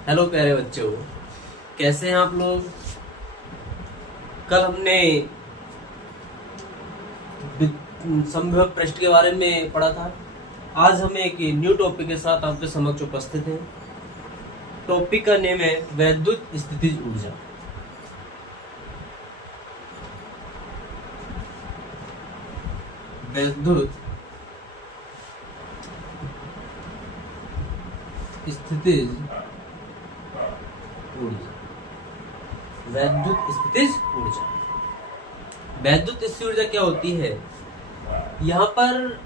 Hello प्यारे बच्चों, कैसे हैं आप लोग। कल हमने समविभव पृष्ठ के बारे में पढ़ा था। आज हम एक न्यू टॉपिक के साथ आपके समक्ष उपस्थित हैं। टॉपिक का नेम है वैद्युत स्थितिज ऊर्जा। वैद्युत स्थितिज ऊर्जा। वैद्युत स्थितिज ऊर्जा। वैद्युत स्थितिज ऊर्जा क्या होती है? यहाँ पर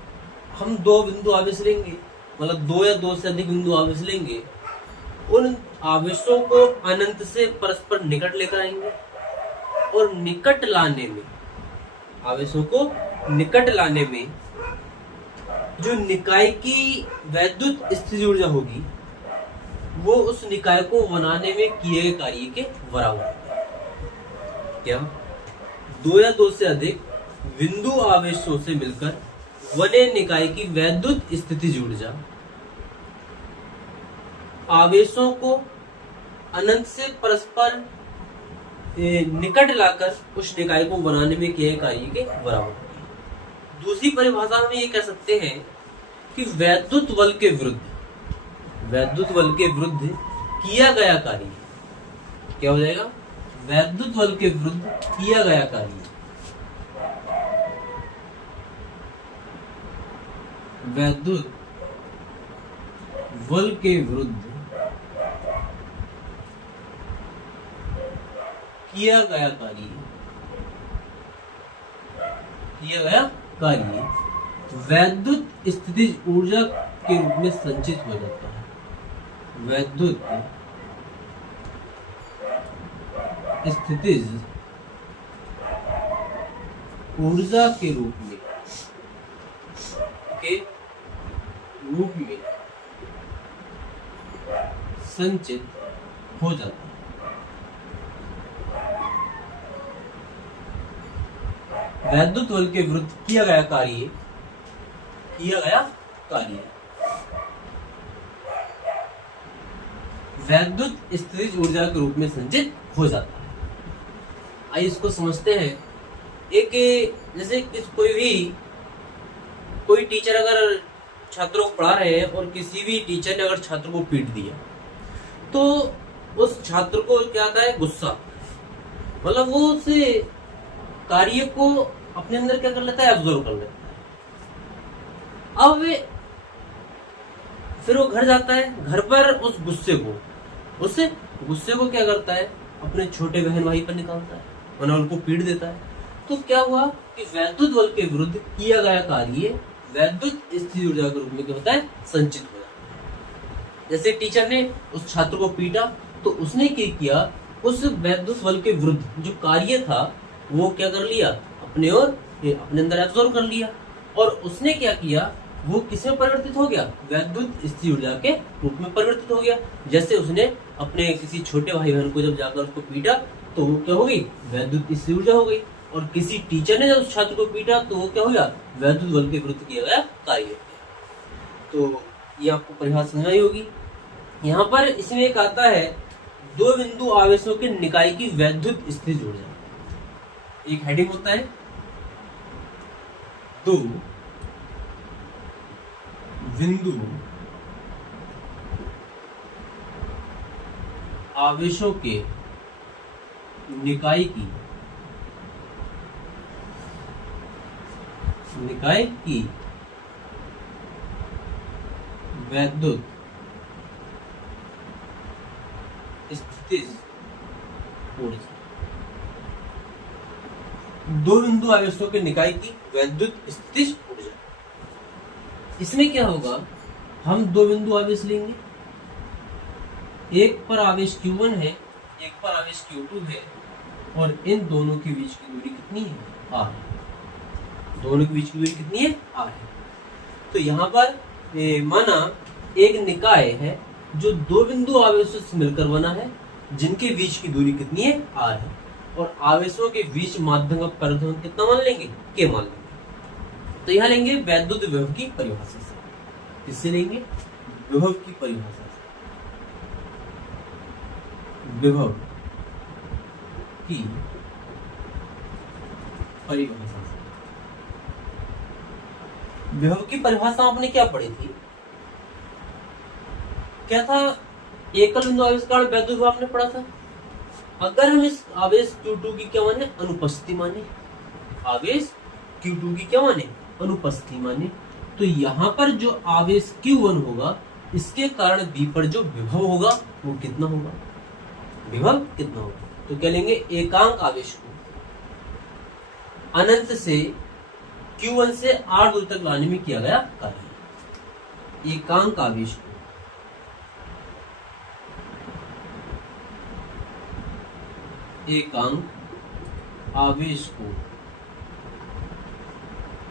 हम दो बिंदु आवेश लेंगे, मतलब दो या दो से अधिक बिंदु आवेश लेंगे। उन आवेशों को अनंत से परस्पर निकट लेकर आएंगे और निकट लाने में, आवेशों को निकट लाने में जो निकाय की वैद्युत स्थितिज ऊर्जा होगी वो उस निकाय को बनाने में किए गए कार्य के बराबर है। क्या? दो या दो से अधिक बिंदु आवेशों से मिलकर बने निकाय की वैद्युत स्थितिज ऊर्जा आवेशों को अनंत से परस्पर निकट लाकर उस निकाय को बनाने में किए गए कार्य के बराबर है। दूसरी परिभाषा हम ये कह सकते हैं कि वैद्युत बल के विरुद्ध किया गया कार्य क्या हो जाएगा? वैद्युत बल के विरुद्ध किया गया कार्य वैद्युत बल के विरुद्ध किया गया कार्य वैद्युत स्थितिज ऊर्जा के रूप में संचित हो जाता है। वैद्युत स्थितिज ऊर्जा के रूप में संचित हो जाता है। वैद्युत बल के विरुद्ध किया गया कार्य वैद्युत स्थितिज ऊर्जा के रूप में संचित हो जाता है। आइए इसको समझते हैं। एक जैसे कोई टीचर अगर छात्रों को पढ़ा रहे हैं और किसी भी टीचर ने अगर छात्र को पीट दिया तो उस छात्र को क्या आता है? गुस्सा। मतलब वो उस कार्य को अपने अंदर क्या कर लेता है? एब्जॉर्व कर लेता है। अब फिर वो घर जाता है, घर पर उस गुस्से को क्या करता है? अपने छोटे बहन भाई पर निकालता है, वरना उनको पीट देता है। तो क्या हुआ कि वैद्युत बल के विरुद्ध किया गया कार्य वैद्युत स्थितिज ऊर्जा के रूप में क्या होता है? संचित हो जाता है। जैसे टीचर ने उस छात्र को पीटा तो उसने क्या किया? उस वैद्युत बल के विरुद्ध जो कार्य था वो क्या कर लिया? अपने अंदर एब्जॉर्ब कर लिया। और उसने क्या किया? वो किसमें परिवर्तित हो गया? वैद्युत स्थितिज ऊर्जा के रूप में परिवर्तित हो गया। जैसे उसने अपने किसी छोटे भाई बहन को जब जाकर उसको पीटा तो वो क्या हो गई? वैद्युत स्थितिज ऊर्जा हो गई। और किसी टीचर ने जब उस छात्र को पीटा तो वो क्या हो गया? वैद्युत बल के विरुद्ध किया गया कार्य। तो ये आपको परिभाषा समझ आई होगी। यहाँ पर इसमें एक आता है दो बिंदु आवेशों के निकाय की वैद्युत स्थितिज ऊर्जा। एक हेडिंग होता है दो बिंदु आवेशों के निकाय की वैद्युत स्थितिज ऊर्जा। दो बिंदु आवेशों के निकाय की वैद्युत स्थितिज ऊर्जा। इसमें क्या होगा? हम दो बिंदु आवेश लेंगे, एक पर आवेश Q1 है, एक पर आवेश Q2 है, और इन दोनों के बीच की दूरी कितनी है? R। दोनों के बीच की दूरी कितनी है? R है। तो यहाँ पर माना एक निकाय है जो दो बिंदु आवेशों से मिलकर बना है, जिनके बीच की दूरी कितनी है? R है। और आवेशों के बीच माध्यम का परिवर्तन कितना मान लेंगे? K मान लेंगे। तो यहाँ लेंगे वैद्युत विभव की परिभाषा से। किससे लेंगे? विभव की परिभाषा से। विभव की परिभाषा से। विभव की परिभाषा आपने क्या पढ़ी थी? क्या था? एकल बिंदु आवेश कारण वैद्युत विभव आपने पढ़ा था। अगर हम इस आवेश Q2 की क्या माने? अनुपस्थिति माने। आवेश Q2 की क्या माने? अनुपस्थिति माने। तो यहाँ पर जो आवेश Q1 होगा, इसके कारण B पर जो विभव होगा वो कितना होगा? विभव कितना होगा? तो क्या लेंगे? एकांक आवेश को अनंत से Q1 से R दूर तक लाने में किया गया कार्य। एकांक आवेश को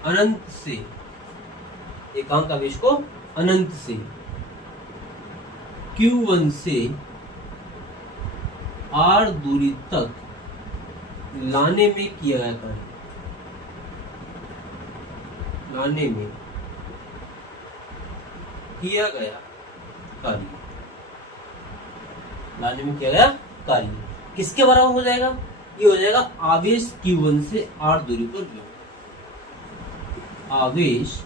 अनंत से एकांक आवेश को अनंत से Q1 से R दूरी तक लाने में किया गया कार्य। लाने में किया गया कार्य किसके बराबर हो जाएगा? ये हो जाएगा आवेश Q1 से R दूरी पर विभव। आवेश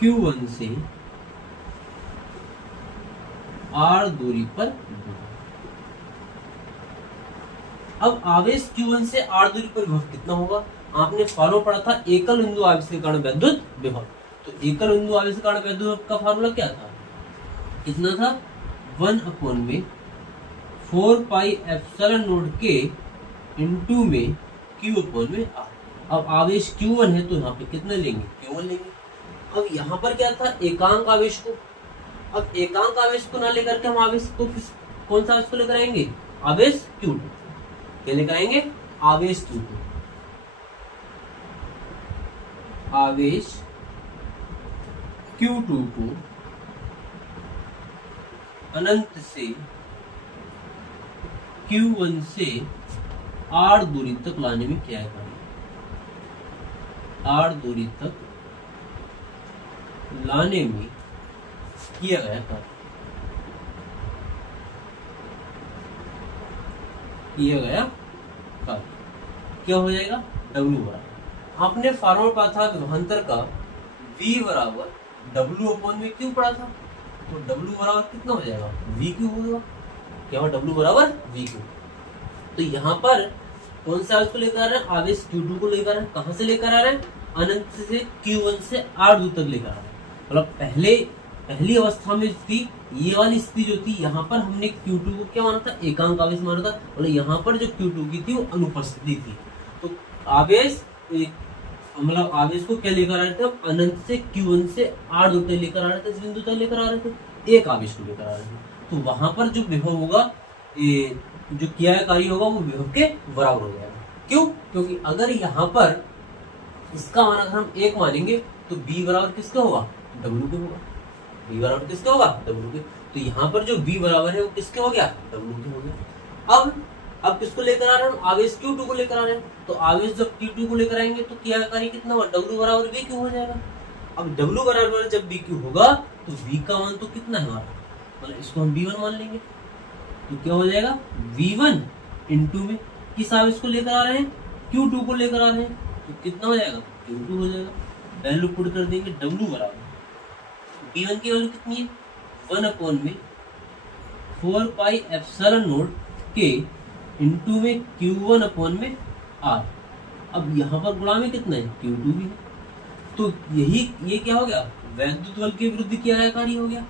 Q1 से R दूरी पर विभव। अब आवेश Q1 से R दूरी पर विभव कितना होगा? आपने फॉर्मूला पढ़ा था एकल बिंदु आवेश के कारण वैद्युत विभव। तो एकल बिंदु आवेश के कारण वैद्युत विभव का फॉर्मूला क्या था? कितना था? 1/4πε0 K इंटू में Q/में R। अब आवेश Q1 है तो यहाँ पे कितना लेंगे? Q1 लेंगे। अब यहाँ पर क्या था? एकांक आवेश को। अब एकांक आवेश को ना लेकर के हम आवेश को कौन सा आवेश को लेकर आएंगे? आवेश Q2। क्या लेकर आएंगे? आवेश Q2। आवेश Q2 को अनंत से Q1 से R दूरी तक लाने में क्या है? R दूरी तक लाने में किया गया कार्य। क्या हो जाएगा? W बराबर, आपने फॉर्मूला पढ़ा था विभवांतर का, V बराबर W/में Q पढ़ा था। तो W बराबर कितना हो जाएगा? VQ होगा। क्या होगा? W बराबर VQ। तो यहाँ पर कौन सा आवेश को लेकर आ रहे हैं? आवेश Q2 को लेकर आ रहे हैं। कहां से लेकर आ रहे हैं? अनंत से Q1 से R दूर तक लेकर आ रहे हैं। मतलब पहली अवस्था में थी ये वाली स्थिति जो थी, यहाँ पर हमने Q2 को क्या माना था? एकांक आवेश माना था। और यहाँ पर जो Q2 की थी वो अनुपस्थिति थी। तो आवेश मतलब आवेश को क्या लेकर आ रहे थे? हम अनंत से Q1 से R दूर तक लेकर आ रहे थे। इस बिंदु तक लेकर आ रहे थे, एक आवेश को लेकर आ रहे थे। तो वहां पर जो विभव होगा, जो किया कार्य होगा, वो विभव के बराबर हो जाएगा। क्यों? क्योंकि अगर यहाँ पर इसका मान अगर हम 1 मानेंगे तो B बराबर किसके होगा? W के होगा। B बराबर किसके होगा? W के। तो यहाँ पर जो B बराबर है वो किसके हो गया? W के हो गया। अब किसको लेकर आ रहे हैं? आवेश Q2 को लेकर आ रहे हैं। तो आवेश जब Q2 को लेकर आएंगे तो किया कार्य कितना होगा? W बराबर VQ हो जाएगा। अब W बराबर जब VQ होगा तो V का मान तो कितना है हमारा? मतलब इसको हम V1 मान लेंगे। तो क्या हो जाएगा? V1 इंटू में किस आवेश को लेकर आ रहे हैं? Q2 को लेकर आ रहे हैं। तो कितना हो जाएगा? Q2 हो जाएगा। वैल्यू पुट कर देंगे। W बराबर V1 की वैल्यू कितनी है? 1/4πε0 K इंटू में Q1/में R। अब यहाँ पर गुणा में कितना है? Q2 भी है। तो ये क्या हो गया? वैद्युत बल के विरुद्ध किया गया कार्य हो गया।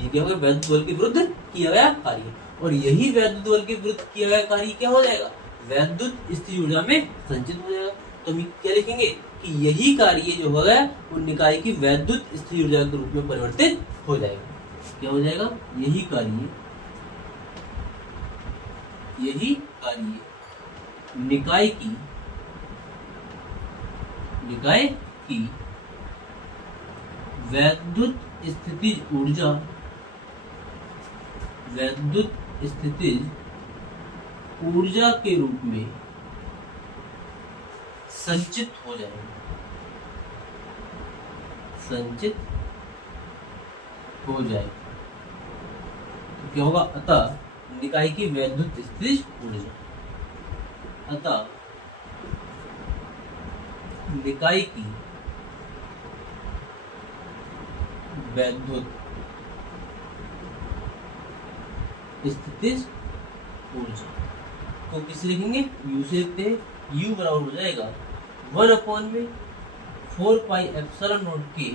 ये क्या हो गया? वैद्युत बल के विरुद्ध किया गया कार्य। और यही वैद्युत बल के विरुद्ध किया गया कार्य क्या हो जाएगा? वैद्युत स्थिर ऊर्जा में संचित हो जाएगा। तो हम क्या लिखेंगे कि यही कार्य जो हो गया वो निकाय की वैद्युत स्थिर ऊर्जा के रूप में परिवर्तित हो जाएगा। क्या हो जाएगा? यही कार्य निकाय की वैद्युत स्थितिज ऊर्जा के रूप में संचित हो जाएगा। तो क्या होगा, अतः निकाय की वैद्युत स्थितिज ऊर्जा, अतः निकाय की वैद्युत स्थितिज ऊर्जा को किस लिखेंगे, यू से लिखते हैं। यू बराबर हो जाएगा 1/4πε0 के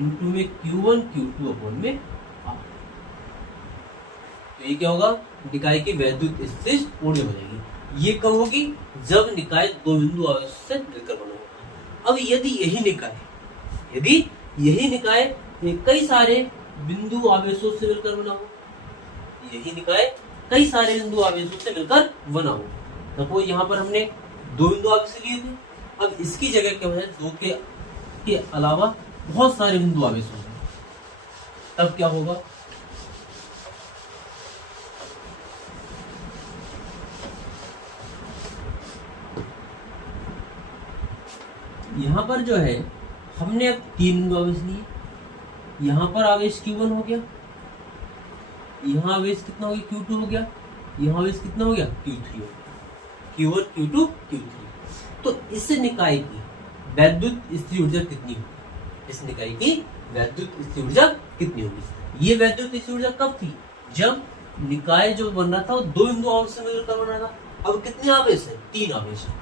इंटू में Q1 Q2 अपॉन में R। तो ये क्या होगा, निकाय की वैद्युत स्थितिज ऊर्जा हो जाएगी। ये कब होगी, जब निकाय दो बिंदु आवेश से मिलकर बना होगा। अब यदि यही निकाय कई सारे बिंदु आवेशों से मिलकर बना हो, यही निकाय कई सारे बिंदु आवेशों से मिलकर बना हो, तो यहाँ पर हमने दो बिंदु आवेश लिए थे, अब इसकी जगह क्या है, दो के अलावा बहुत सारे बिंदु आवेश होंगे, तब क्या होगा, यहाँ पर जो है हमने अब तीन बिंदु आवेश लिए, यहाँ पर आवेश Q1 हो गया, यहाँ आवेश कितना हो गया, Q2 हो गया, यहाँ आवेश कितना हो गया, Q3 हो गया, Q1 Q2 Q3। तो इस निकाय की वैद्युत स्थितिज ऊर्जा कितनी होगी, इस निकाय की वैद्युत स्थितिज ऊर्जा कितनी होगी। ये वैद्युत स्थितिज ऊर्जा कब थी, जब निकाय जो बन रहा था वो दो बिंदु आवेश से मिलकर बन रहा था। अब कितने आवेश है, तीन आवेश है,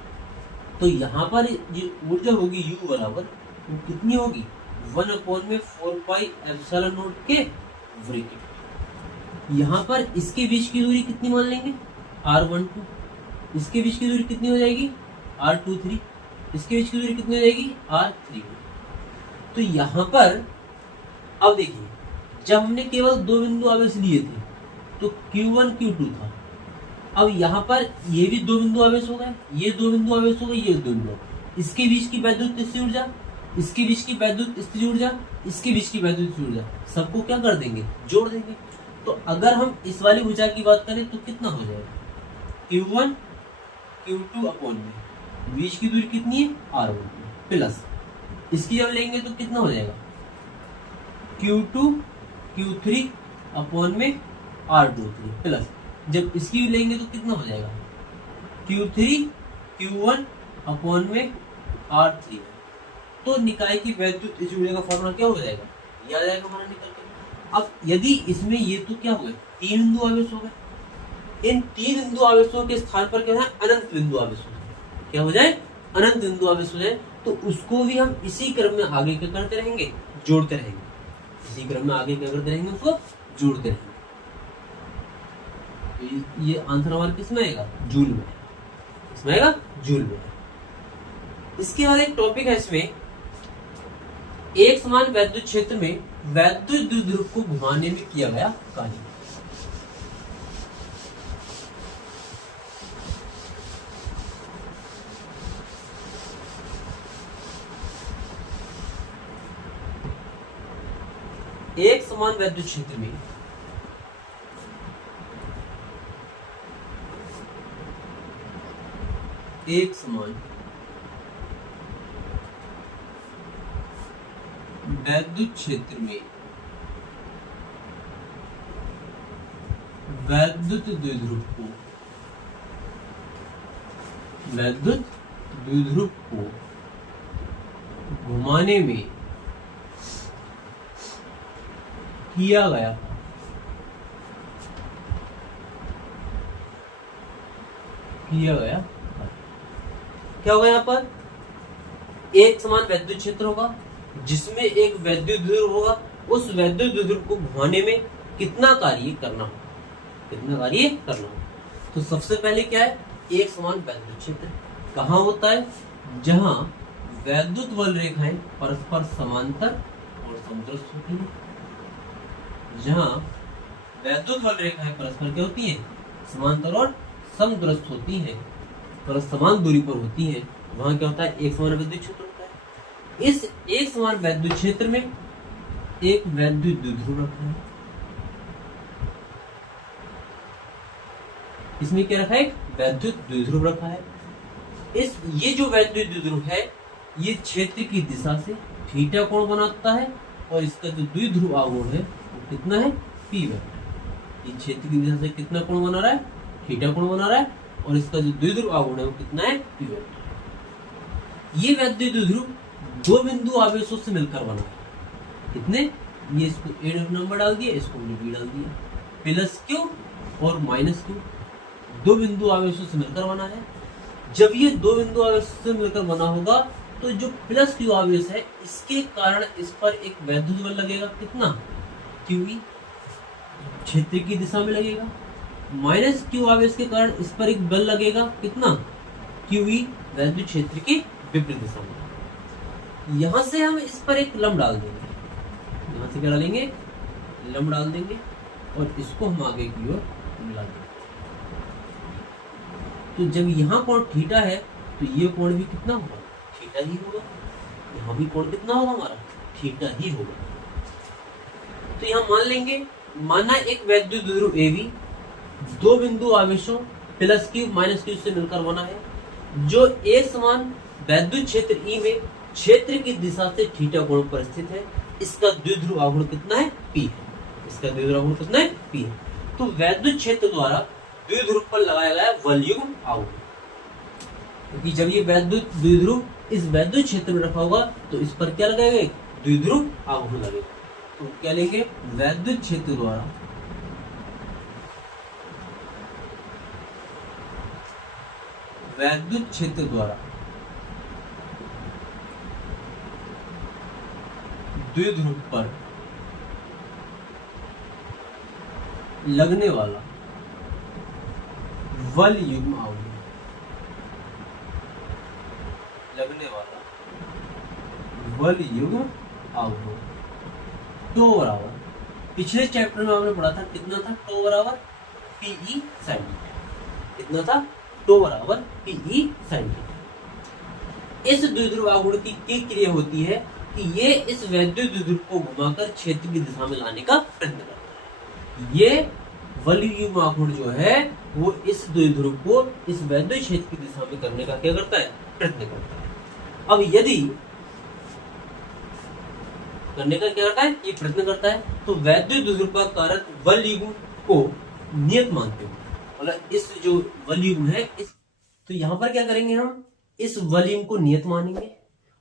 तो यहाँ पर जो ऊर्जा होगी U बराबर वो कितनी होगी, 1/4πε0 के ब्रैकेट। यहाँ पर इसके बीच की दूरी कितनी मान लेंगे, R12, इसके बीच की दूरी कितनी हो जाएगी, R23, इसके बीच की दूरी कितनी हो जाएगी, R31। तो यहाँ पर अब देखिए, जब हमने केवल दो बिंदु आवेश लिए थे तो Q1 Q2 था, अब यहाँ पर ये भी दो बिंदु आवेश हो गए, ये दो बिंदु आवेश हो गए, ये दो बिंदु, इसके बीच की वैद्युत स्थितिज ऊर्जा, इसके बीच की वैद्युत स्थितिज ऊर्जा, इसके बीच की वैद्युत स्थितिज ऊर्जा, सबको क्या कर देंगे, जोड़ देंगे। तो अगर हम इस वाली ऊर्जा की बात करें तो कितना हो जाएगा, Q1 Q2 अपॉन में बीच की दूरी कितनी है, R1 प्लस इसकी जब लेंगे तो कितना हो जाएगा, Q2 Q3 अपॉन में R23 प्लस जब इसकी भी लेंगे तो कितना हो जाएगा, Q3 Q1 अपॉन में R3। तो निकाय की वैद्युत स्थितिज ऊर्जा का फॉर्मूला क्या हो जाएगा, याद आएगा हमारा निकल के। अब यदि इसमें ये तो क्या हो गए, तीन बिंदु आवेश हो गए, इन तीन बिंदु आवेशों के स्थान पर क्या है, अनंत बिंदु आवेश हो जाए, क्या हो जाए, अनंत बिंदु आवेश हो जाए, तो उसको भी हम इसी क्रम में आगे क्या करते रहेंगे, जोड़ते रहेंगे, इसी क्रम में आगे क्या करते रहेंगे, उसको जोड़ते रहेंगे। तो ये आंसर हमारा किसमें आएगा, जूल में, इसमें आएगा जूल में। इसके बाद एक टॉपिक है, इसमें एक समान वैद्युत क्षेत्र में वैद्युत द्विध्रुव को घुमाने में किया गया कार्य। एक समान वैद्युत क्षेत्र में एक समान वैद्युत क्षेत्र में वैद्युत द्विध्रुव को घुमाने में किया गया क्या होगा, यहाँ पर एक समान वैद्युत क्षेत्र होगा जिसमें एक वैद्युत द्विध्रुव होगा, उस वैद्युत द्विध्रुव को घुमाने में कितना कार्य करना हो, तो सबसे पहले क्या है, एक समान वैद्युत क्षेत्र कहाँ होता है, जहां वैद्युत बल रेखाएं परस्पर समांतर और समदृष्ट होती हैं, जहां वैद्युत बल रेखाएं परस्पर क्या होती हैं, समांतर और समदृष्ट होती हैं, पर समान दूरी पर होती हैं, वहां क्या होता है, एक समान वैद्युत क्षेत्र होता है। इस एक समान वैद्युत क्षेत्र में एक वैद्युत द्विध्रुव रखा है, इसमें क्या रखा है, एक वैद्युत द्विध्रुव रखा है। ये जो वैद्युत द्विध्रुव है ये क्षेत्र की दिशा से थीटा कोण बनाता है और इसका जो द्विध्रुव आघूर्ण है वो कितना है, P वेक्टर। ये क्षेत्र की दिशा से कितना कोण बना रहा है, थीटा कोण बना रहा है, और इसका जो द्विध्रुव आघूर्ण है वो कितना है, p वेक्टर। ये वैद्युत द्विध्रुव दो बिंदु आवेशों से मिलकर बना है। कितने, ये इसको a नंबर डाल दिया, इसको हमने b डाल दिया, प्लस क्यू और माइनस क्यू, दो बिंदु आवेशों से मिलकर बना है। जब ये दो बिंदु आवेशों से मिलकर बना होगा तो जो प्लस क्यू आवेश है इसके कारण इस पर एक वैद्युत बल लगेगा, कितना, QE, क्षेत्र की दिशा में लगेगा। माइनस क्यू आवेश के कारण इस पर एक बल लगेगा, कितना, QE, वैद्युत क्षेत्र की विपरीत दिशा में। यहां से हम इस पर एक लंब डाल देंगे, यहां से क्या डालेंगे, लंब डाल देंगे, और इसको हम आगे की ओर मिला देंगे। तो जब यहाँ कोण थीटा है तो ये कोण भी कितना होगा, थीटा ही होगा। यहाँ भी कोण कितना होगा हमारा, थीटा ही होगा। तो यहाँ मान लेंगे, माना एक वैद्युत द्विध्रुव AB दो बिंदु आवेशों प्लस क्यू माइनस क्यू से मिलकर बना है, जो एक समान वैद्युत क्षेत्र E में क्षेत्र की दिशा से थीटा कोण पर स्थित है। इसका द्विध्रुव आघूर्ण कितना है, P है। इसका द्विध्रुव आघूर्ण कितना है, P है। तो वैद्युत क्षेत्र द्वारा द्विध्रुव पर लगाया गया वलयुग्म आघूर्ण, क्योंकि जब ये वैद्युत द्विध्रुव इस वैद्युत क्षेत्र में रखा होगा तो इस पर क्या लगेगा, द्विध्रुव आघूर्ण लगेगा। तो क्या लेंगे, वैद्युत क्षेत्र द्वारा वैद्युत क्षेत्र द्वारा द्विध्रुव पर लगने वाला वलयुग्म आघूर्ण, लगने वाला वलयुग्म आघूर्ण टो बराबर, पिछले चैप्टर में हमने पढ़ा था कितना था, टो बराबर PE sin थीटा। कितना था, टो बराबर PE sin थीटा। इस द्विध्रुव आघूर्ण की क्रिया होती है कि ये इस वैद्युत द्विध्रुव को घुमाकर क्षेत्र की दिशा में लाने का प्रयत्न करता है। ये वलयुग्म आघूर्ण जो है वो इस द्विध्रुव को इस वैद्युत क्षेत्र की दिशा में करने का क्या करता है, प्रयत्न करता है। अब यदि करने का क्या करता है, ये प्रयत्न करता है, तो वैद्युत द्विध्रुव का कारक वलयुग्म को नियत मानते हो, मतलब इस जो वलयुग्म है इस, तो यहाँ पर क्या करेंगे, हम इस वलयुग्म को नियत मानेंगे,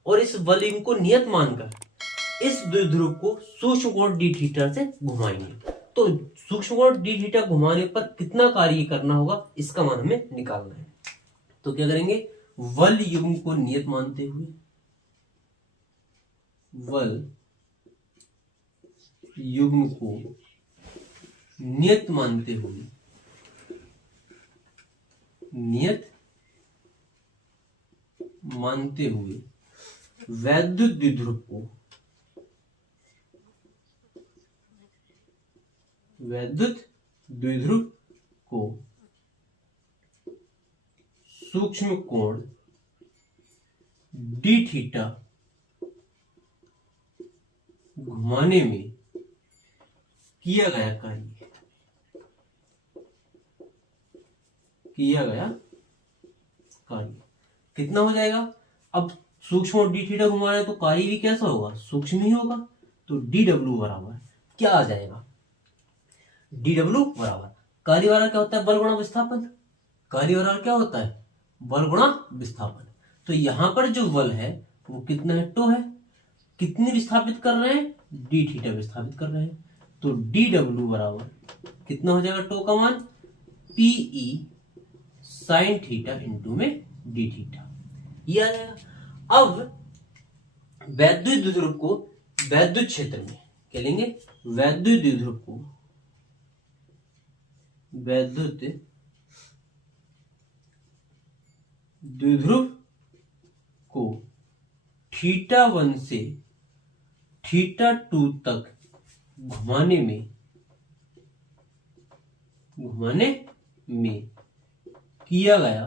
और इस वलयुग्म को नियत मानकर इस द्विध्रुव को सूक्ष्म कोण d थीटा से घुमाएंगे। तो सूक्ष्म कोण d थीटा घुमाने पर कितना कार्य करना होगा, इसका मान हमें निकालना है। तो क्या करेंगे, वलयुग्म को नियत मानते हुए, वल युग्म को नियत मानते हुए, नियत मानते हुए वैद्युत द्विध्रुव को, वैद्युत द्विध्रुव को सूक्ष्म कोण d थीटा घुमाने में किया गया कार्य, किया गया कार्य कितना हो जाएगा। अब सूक्ष्म और d थीटा घुमा रहे तो कार्य भी कैसा होगा, सूक्ष्म ही होगा। तो dw बराबर क्या आ जाएगा, dw बराबर कार्य बराबर क्या होता है, बल गुणा विस्थापन। कार्य बराबर क्या होता है, बल गुणा विस्थापन। तो यहां पर जो बल है वो कितना है, टो है। कितने विस्थापित कर रहे हैं, d थीटा विस्थापित कर रहे हैं। तो dw बराबर कितना हो जाएगा, टो का मान PE sin थीटा इंटू में d थीटा, ये आ जाएगा। अब वैद्युत द्विध्रुव को वैद्युत क्षेत्र में क्या लेंगे, वैद्युत द्विध्रुव को वैद्युत द्विध्रुव को θ1 से θ2 तक घुमाने में किया गया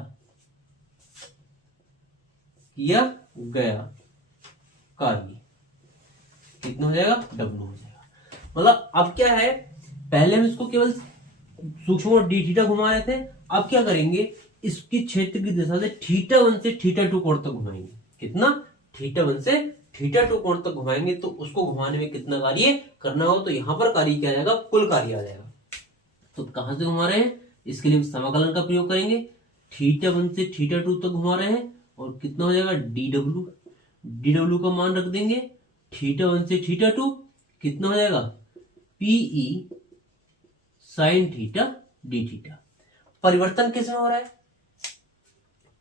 कार्य कितना हो जाएगा, W हो जाएगा। मतलब अब क्या है, पहले हम इसको केवल सूक्ष्म और d थीटा घुमा रहे थे, अब क्या करेंगे, इसकी क्षेत्र की दिशा से θ1 से θ2 कोण तक घुमाएंगे। कितना, θ1 से θ2 कोण तक घुमाएंगे। तो उसको घुमाने में कितना कार्य करना हो, तो यहां पर कार्य क्या आ जाएगा, कुल कार्य आ जाएगा। तो कहां से घुमा रहे हैं, इसके लिए हम समाकलन का प्रयोग करेंगे। θ1 से θ2 तक घुमा रहे हैं और कितना हो जाएगा dw, dw का मान रख देंगे θ1 से θ2 कितना हो जाएगा pe sin θ dθ। परिवर्तन किसमें हो रहा है,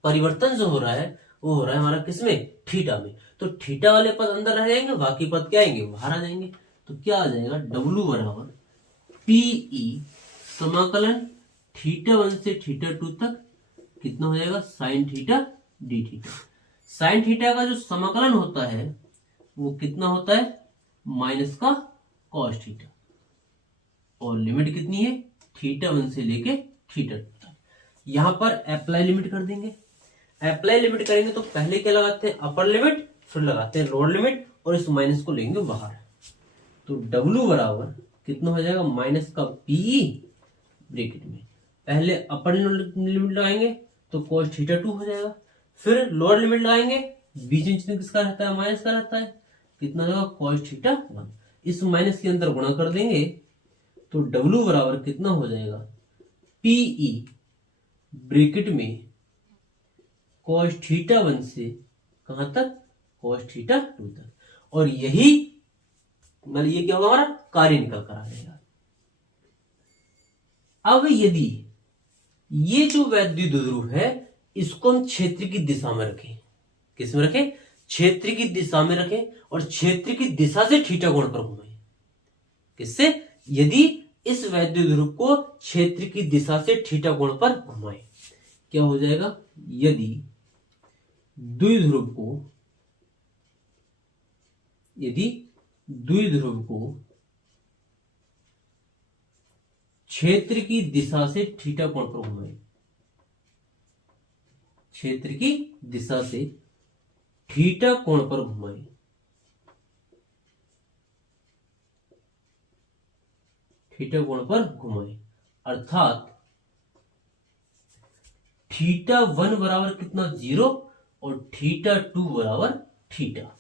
परिवर्तन जो हो रहा है वो हो रहा है हमारा किसमें, थीटा में। तो थीटा वाले पद अंदर रह जाएंगे, बाकी पद क्या आएंगे, बाहर आ जाएंगे। तो क्या आ जाएगा W बराबर PE समाकलन θ1 से θ2 तक कितना हो जाएगा sin θ dθ। sin θ का जो समाकलन होता है वो कितना होता है माइनस का cos θ, और लिमिट कितनी है θ1 से लेके θ2 तक। यहां पर अप्लाई लिमिट कर देंगे। अप्लाई लिमिट करेंगे तो पहले क्या लगाते हैं अपर लिमिट, फिर लगाते हैं लोअर लिमिट और इस माइनस को लेंगे बाहर। तो W बराबर कितना हो जाएगा माइनस का PE ब्रैकेट में, पहले अपर लिमिट लगाएंगे तो cos θ2 हो जाएगा, फिर लोअर लिमिट लगाएंगे, बीच में चिन्ह किसका रहता है माइनस का रहता है, कितना होगा cos θ1। इस माइनस के अंदर गुणा कर देंगे तो W बराबर कितना हो जाएगा PE ब्रैकेट में cos θ1 से कहां तक cos θ2 तक। और यही मतलब ये क्या होगा हमारा कार्य निकल कर आ जाएगा। अब यदि ये जो वैद्युत ध्रुव है इसको हम क्षेत्र की दिशा में रखें, किस में रखें, क्षेत्र की दिशा में रखें, और क्षेत्र की दिशा से थीटा कोण पर घुमाएं। किससे, यदि इस वैद्युत ध्रुव को क्षेत्र की दिशा से थीटा कोण पर घुमाएं, क्या हो जाएगा, यदि द्विध्रुव को क्षेत्र की दिशा से थीटा कोण पर घुमाएं, क्षेत्र की दिशा से थीटा कोण पर घुमाएं, थीटा कोण पर घुमाएं, अर्थात θ1 बराबर कितना 0 और θ2 बराबर थीटा।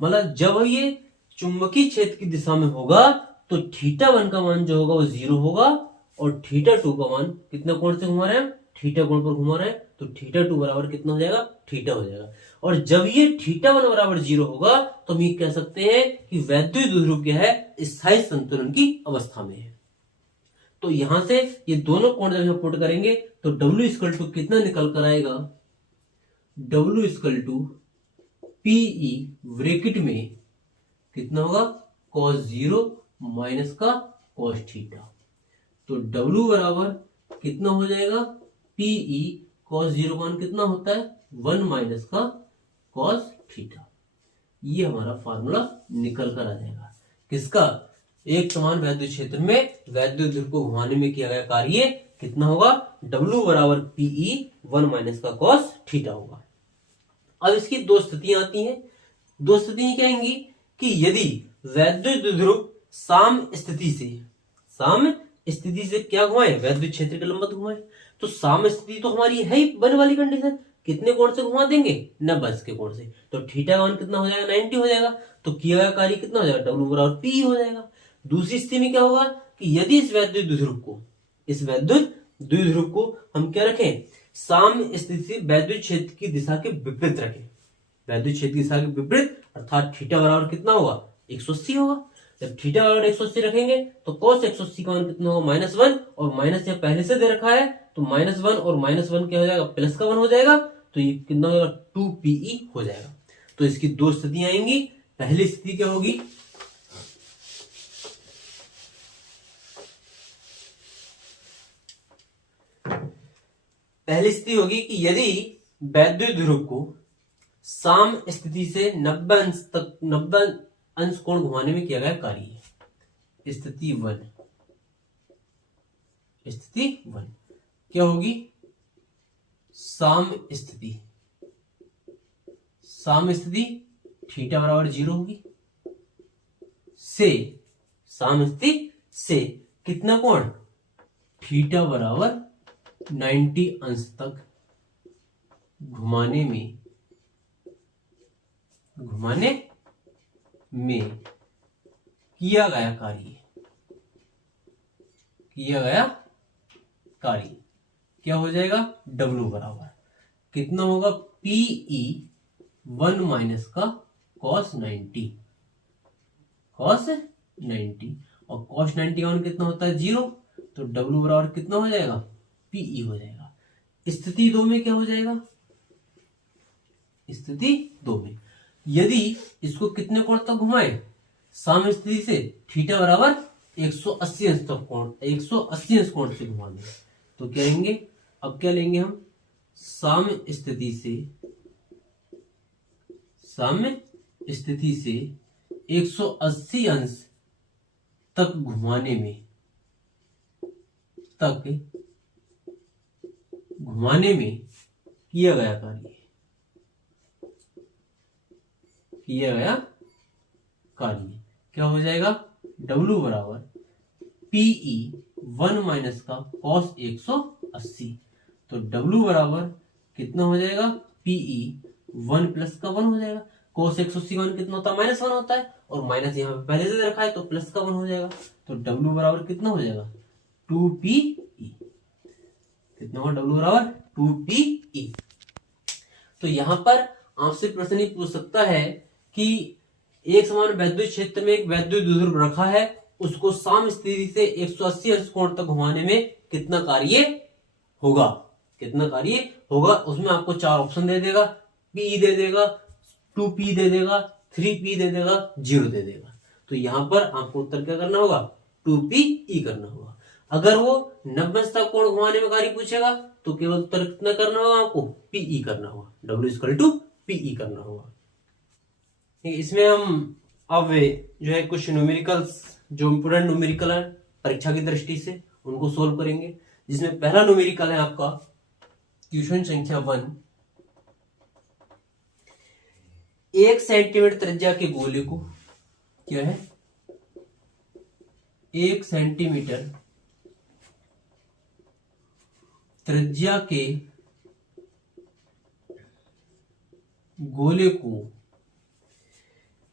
मतलब जब ये चुंबकीय क्षेत्र की दिशा में होगा तो θ1 का मान जो होगा वो 0 होगा और θ2 का मान कितना कोण से घुमा रहे हैं, थीटा कोण पर घुमा रहे हैं, तो θ2 बराबर कितना हो जाएगा थीटा हो जाएगा। और जब ये θ1 बराबर 0 होगा तो हम ये कह सकते हैं कि वैद्युत ध्रुव क्या है, स्थायी संतुलन की अवस्था में है। तो यहां से ये दोनों कोण जब हम पुट करेंगे तो W इक्वल टू कितना निकल कर आएगा, W equal to PE bracket में कितना होगा cos 0 माइनस का cos थीटा। तो W बराबर कितना हो जाएगा PE cos 0 मान कितना होता है 1 माइनस का cos थीटा। ये हमारा फार्मूला निकल कर आ जाएगा किसका, एक समान वैद्युत क्षेत्र में वैद्युत ध्रुव को घुमाने में किया गया कार्य कितना होगा, W बराबर PE 1 माइनस का cos थीटा होगा। अब इसकी दो स्थितियां आती हैं। दो स्थितियां क्या आएंगी कि यदि वैद्युत ध्रुव साम स्थिति से क्या घुमाए, वैद्युत क्षेत्र के लंबवत घुमाए, तो साम स्थिति तो हमारी है ही वन वाली कंडीशन, कितने कोण से घुमा देंगे 90 के कोण से, तो थीटा का मान कितना हो जाएगा 90 हो जाएगा, तो किया गया कार्य कितना हो जाएगा W बराबर PE हो जाएगा। दूसरी स्थिति में क्या होगा कि यदि इस वैद्युत द्विध्रुव को हम क्या रखें, साम स्थिति से वैद्युत क्षेत्र की दिशा के विपरीत रखें, वैद्युत क्षेत्र की दिशा के विपरीत, अर्थात थीटा बराबर कितना होगा 180 होगा। जब थीटा बराबर 180 रखेंगे तो cos 180 का मान कितना होगा -1, और माइनस यहाँ पहले से दे रखा है तो -1 और -1 क्या हो जाएगा प्लस का 1 हो जाएगा, तो ये कितना हो जाएगा 2PE हो जाएगा। तो इसकी दो स्थितियां आएंगी। पहली स्थिति क्या होगी, पहली स्थिति होगी कि यदि वैद्युत ध्रुव को साम स्थिति से 90 अंश कोण घुमाने में किया गया कार्य, स्थिति 1 क्या होगी, साम स्थिति थीटा बराबर 0 होगी, साम स्थिति से कितना कोण थीटा बराबर 90 अंश तक घुमाने में किया गया कार्य क्या हो जाएगा, W बराबर कितना होगा, PE 1 माइनस का cos 90, cos 90 और cos 90 का मान कितना होता है 0, तो W बराबर कितना हो जाएगा, PE हो जाएगा। स्थिति 2 में क्या हो जाएगा, स्थिति 2 में यदि इसको कितने कोण तक घुमाए, साम्य स्थिति से थीटा बराबर 180 अंश तक कोण, 180 अंश कोण से घुमा दें, तो क्या लेंगे, अब क्या लेंगे हम, साम्य स्थिति से 180 अंश तक घुमाने में किया गया कार्य क्या हो जाएगा, W बराबर PE 1 माइनस का cos 180, तो W बराबर कितना हो जाएगा, PE 1 प्लस का 1 हो जाएगा, cos 180 का कितना होता है, -1 होता है, और माइनस यहाँ पे पहले से दे रखा है तो प्लस का 1 हो जाएगा, तो W बराबर कितना हो जाएगा, 2PE, कितना होगा, W बराबर 2PE। तो यहाँ पर आपसे प्रश्न ये पूछ सकता है कि एक समान वैद्युत क्षेत्र में एक वैद्युत द्विध्रुव रखा है, उसको साम्य स्थिति से 180 अंश कोण तक घुमाने में कितना कार्य होगा, उसमें आपको 4 ऑप्शन दे देगा, P दे देगा, 2P दे देगा, 3P दे देगा, 0 दे देगा। तो यहाँ पर आपको उत्तर क्या करना होगा, 2PE करना होगा। अगर वो 90 अंश तक कोण घुमाने में कार्य पूछेगा तो केवल उत्तर कितना करना होगा, आपको PE करना होगा, W=PE करना होगा। इसमें हम अब जो है कुछ न्यूमेरिकल्स, जो इंपोर्टेंट न्यूमेरिकल है परीक्षा की दृष्टि से, उनको सोल्व करेंगे। जिसमें पहला न्यूमेरिकल है आपका क्वेश्चन संख्या 1, 1 सेंटीमीटर त्रिज्या के गोले को, क्या है, 1 सेंटीमीटर त्रिज्या के गोले को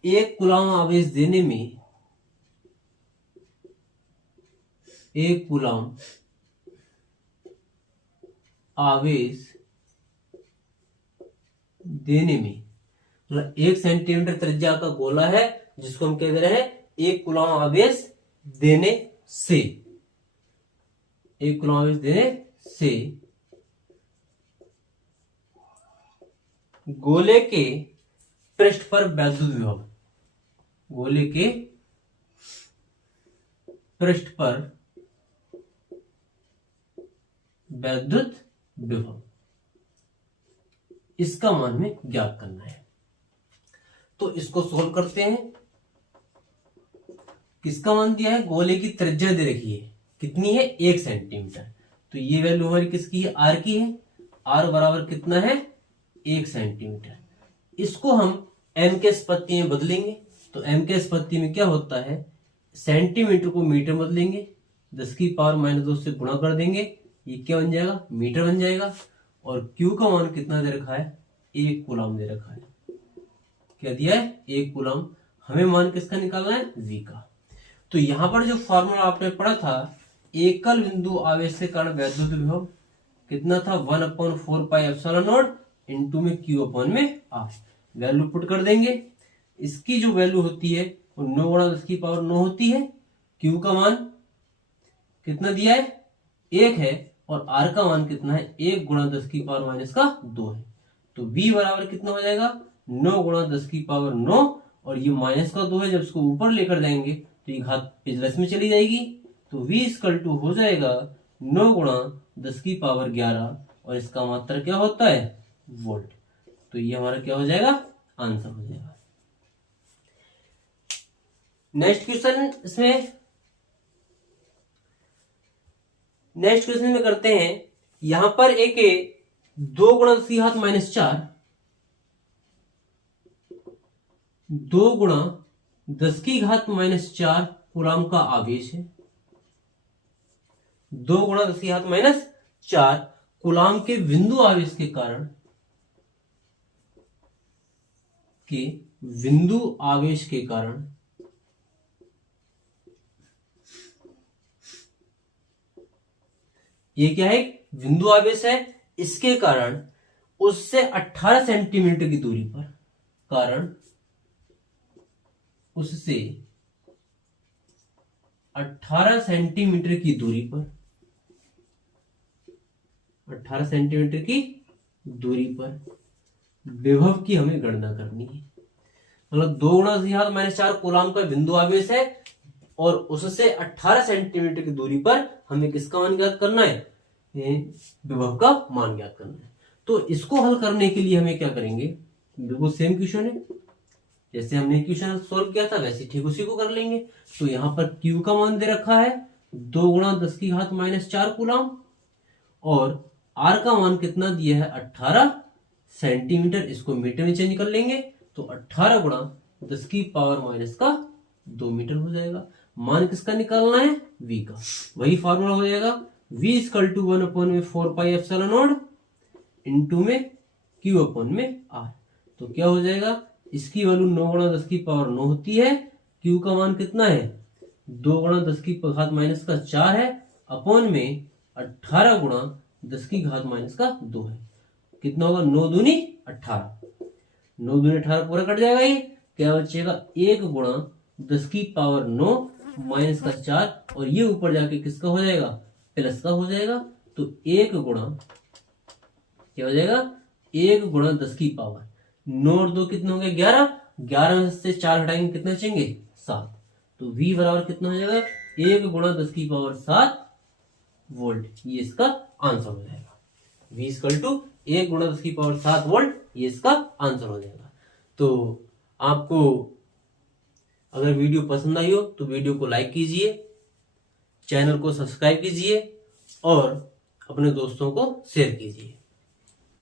1 कूलम आवेश देने में, 1 कूलम आवेश देने में, मतलब 1 सेंटीमीटर त्रिज्या का गोला है जिसको हम कह रहे हैं 1 कूलम आवेश देने से, 1 कूलम आवेश देने से गोले के पृष्ठ पर वैद्युत विभव, गोले के पृष्ठ पर वैद्युत विभव, इसका मान हमें ज्ञात करना है। तो इसको सोल्व करते हैं। किसका मान दिया है, गोले की त्रिज्या दे रखी है, कितनी है, 1 सेंटीमीटर, तो ये वैल्यू हमारी किसकी है, R की है, R बराबर कितना है, 1 सेंटीमीटर। इसको हम m के स्पत्ति में बदलेंगे, तो m के स्पत्ति में क्या होता है, सेंटीमीटर को मीटर बदलेंगे, 10 की पावर -2 से गुणा कर देंगे, ये क्या बन जाएगा, मीटर बन जाएगा। और Q का मान कितना दे रखा है, 1 कूलम दे रखा है, क्या दिया है, 1 कूलम। हमें मान किसका निकालना है, V का। तो यहां पर जो फॉर्मूला आपने पढ़ा था, एकल बिंदु आवेश के कारण वैद्युत विभव कितना था, 1/4 पाई एप्सिलॉन नॉट इनटू में Q अपॉन में R, वैल्यू पुट कर देंगे। इसकी जो वैल्यू होती है वो 9 गुणा 10 की पावर 9 होती है। Q का मान कितना दिया है, 1 है, और R का मान कितना है, 1 गुणा 10 की पावर -2 है। तो V बराबर कितना हो जाएगा, 9 गुणा 10 की पावर 9, और ये -2 है, जब इसको ऊपर लेकर जाएंगे तो ये घात प्लस में चली जाएगी, तो V = हो जाएगा 9 गुणा 10 की पावर 11, और इसका मात्रा क्या होता है, वोल्ट। तो ये हमारा क्या हो जाएगा, आंसर हो जाएगा। नेक्स्ट क्वेश्चन में करते हैं। यहां पर एक 2 गुणा 10 की घात -4, 2 गुणा 10 की घात -4 कूलम का आवेश है, 2 गुणा 10 की घात -4 कूलम के बिंदु आवेश के कारण, ये क्या है, एक बिंदु आवेश है, इसके कारण उससे 18 सेंटीमीटर की दूरी पर, कारण उससे 18 सेंटीमीटर की दूरी पर, 18 सेंटीमीटर की दूरी पर विभव की हमें गणना करनी है। मतलब 2 गुणा 10⁻⁴ कूलाम का बिंदु आवेश है और उससे 18 सेंटीमीटर की दूरी पर हमें किसका मान ज्ञात करना है, विभव का मान ज्ञात करना है। तो इसको हल करने के लिए हमें क्या करेंगे, बिल्कुल सेम क्वेश्चन है, जैसे हमने क्वेश्चन सोल्व किया था वैसे ठीक उसी को कर लेंगे। तो यहाँ पर Q का मान दे रखा है 2 गुणा 10⁻⁴ कूलाम और R का मान कितना दिया है 18 सेंटीमीटर, इसको मीटर में चेंज कर लेंगे तो 18 गुणा 10⁻⁻2 मीटर हो जाएगा। मान किसका निकालना है, V का, वही फार्मूला हो जाएगा V = 1/4πε0 इंटू में Q/R। तो क्या हो जाएगा, इसकी वैल्यू 9 गुणा 10⁻9 होती है, Q का मान कितना है 2 गुणा 10⁻⁻4 है, अपॉन में 18 गुणा 10⁻⁻2 है। कितना होगा, 9 दूनी 18, 9 दूनी 18 पूरा कट जाएगा, ये क्या बचेगा 1 गुणा 10⁻⁻⁴ और ये ऊपर जाके किसका हो जाएगा, प्लस का हो जाएगा। तो 1 गुणा क्या हो जाएगा, 1 गुणा 10⁻9 और 2 कितने होंगे 11, 11 में से 4 हटाएंगे कितने बचेंगे 7। तो V बराबर कितना हो जाएगा 1 गुणा 10⁻7 वोल्ट, ये इसका आंसर हो जाएगा। V = 1 गुणा 10⁻7 वोल्ट, ये इसका आंसर हो जाएगा। तो आपको अगर वीडियो पसंद आई हो तो वीडियो को लाइक कीजिए, चैनल को सब्सक्राइब कीजिए और अपने दोस्तों को शेयर कीजिए।